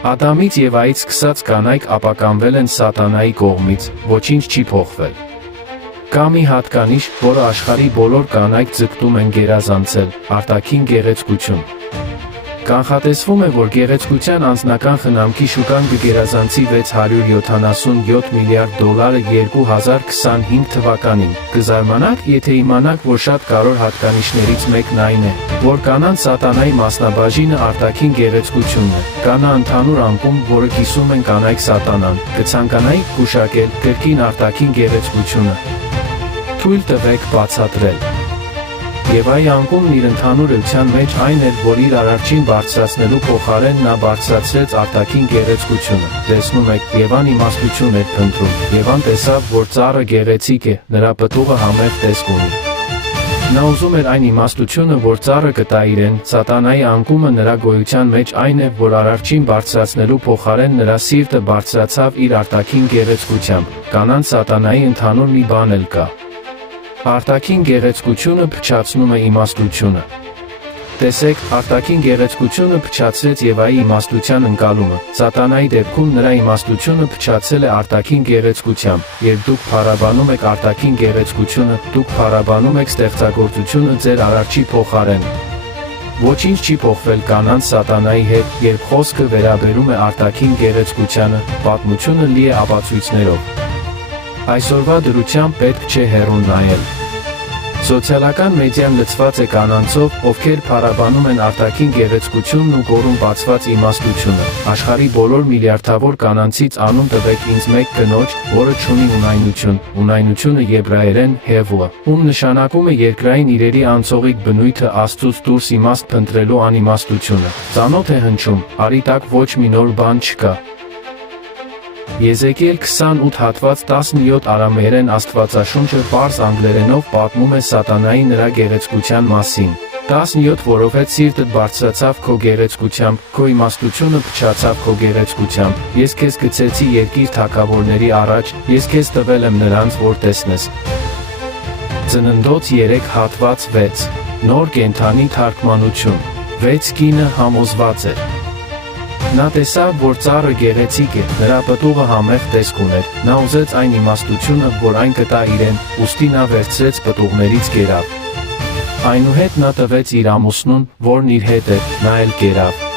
Ադամից և Եվայից սկսած կանայք ապականվել են սատանայի կողմից, ոչինչ չի փոխվել։ Կա մի հատկանիշ, որը աշխարհի բոլոր կանայք ձգտում են գերազանցել՝ արտաքին գեղեցկություն։ Կանխատեսվում է, որ գեղեցկության անձնական խնամքի շուկան կգերազանցի $677 միլիարդ 2025 թվականին։ Կզարմանաք, եթե իմանաք, որ շատ կարևոր հատկանիշներից մեկն այն է, որ կանանց սատանայի մասնաբաժինը արտաքին գեղեցկությունն է։ Կա նա ընդհանուր անկում, որը կիսում են կանայք սատանան։ Կցանկանայիք գուշակել կրկին արտաքին գեղեցկությունը։ Թույլ տվեք բացատրել։ Եվայի անկումն իր ընդհանուր էության մեջ այն էր, որ իր արարչին բարձրացնելու փոխարեն նա բարձրացրեց արտաքին գեղեցկությունը։ Տեսնում եք, Եվան իմաստություն էր փնտրում։ Եվան տեսավ, որ ծառը գեղեցիկ է, նրա պտուղը համեղ տեսք ունի։ Նա ուզում էր այն իմաստությունը, որ ծառը կտա իրեն։ Սատանայի անկումը նրա գոյության մեջ այն է, որ արարչին բարձրացնելու փոխարեն նրա սիրտը բարձրացավ իր արտաքին գեղեցկությամբ։ Կանանց սատանայի ընդհանուր մի բան էլ կա։ Արտաքին գեղեցկությունը փչացնում է իմաստությունը։ Տեսեք, արտաքին գեղեցկությունը փչացրեց Եվայի իմաստության ընկալումը։ Սատանայի դեպքում նրա իմաստությունը փչացել է արտաքին գեղեցկությամբ։ Երբ դուք փառաբանում եք արտաքին գեղեցկությունը, դուք փառաբանում եք ստեղծագործությունը ձեր արարչի փոխարեն։ Ոչինչ չի փոխվել կանանց սատանայի հետ, երբ խոսքը վերաբերում է արտաքին գեղեցկությանը, պատմությունը լի է ապացույցներով։ Այսօրվա դրությամբ պետք չէ հեռուն նայել։ Սոցիալական մեդիան լցված է կանանցով, ովքեր փառաբանում են արտաքին գեղեցկությունն ու գոռում բացված իմաստությունը։ Աշխարհի բոլոր միլիարդավոր կանանցից անուն տվեք ինձ մեկ կնոջ, որը չունի ունայնություն։ Ունայնությունը եբրայերեն հևուա, ում նշանակում է երկրային իրերի անցողիկ բնույթը Աստծուց դուրս իմաստ փնտրելու անիմաստությունը։ Ծանոթ է հնչում, արի տակ ոչ մի նոր բան չկա։ Եզեկիել 28 հատված 17 արամեերեն Աստվածաշունչը պարզ անգլերենով պատմում է սատանայի նրա գեղեցկության մասին։ 17 Որովհետև սիրտդ բարձրացավ քո գեղեցկությամբ, քո իմաստությունը փչացավ քո գեղեցկությամբ։ Ես քեզ գցեցի երկիր թագավորների առաջ, ես քեզ տվել եմ նրանց, որ տեսնես։ Ծննդոց 3 հատված 6 Նոր կենդանի թարգմանություն 6 Կինը համոզված էր։ Նա տեսավ, որ ծառը գեղեցիկ է, նրա պտուղը համեղ տեսք ուներ։ Նա ուզեց այն իմաստությունը, որ այն կտա իրեն, ուստի նա վերցրեց պտուղներից կերավ։ Այնուհետ նա տվեց իր ամուսնուն, որն իր հետ էր, նա էլ կերավ։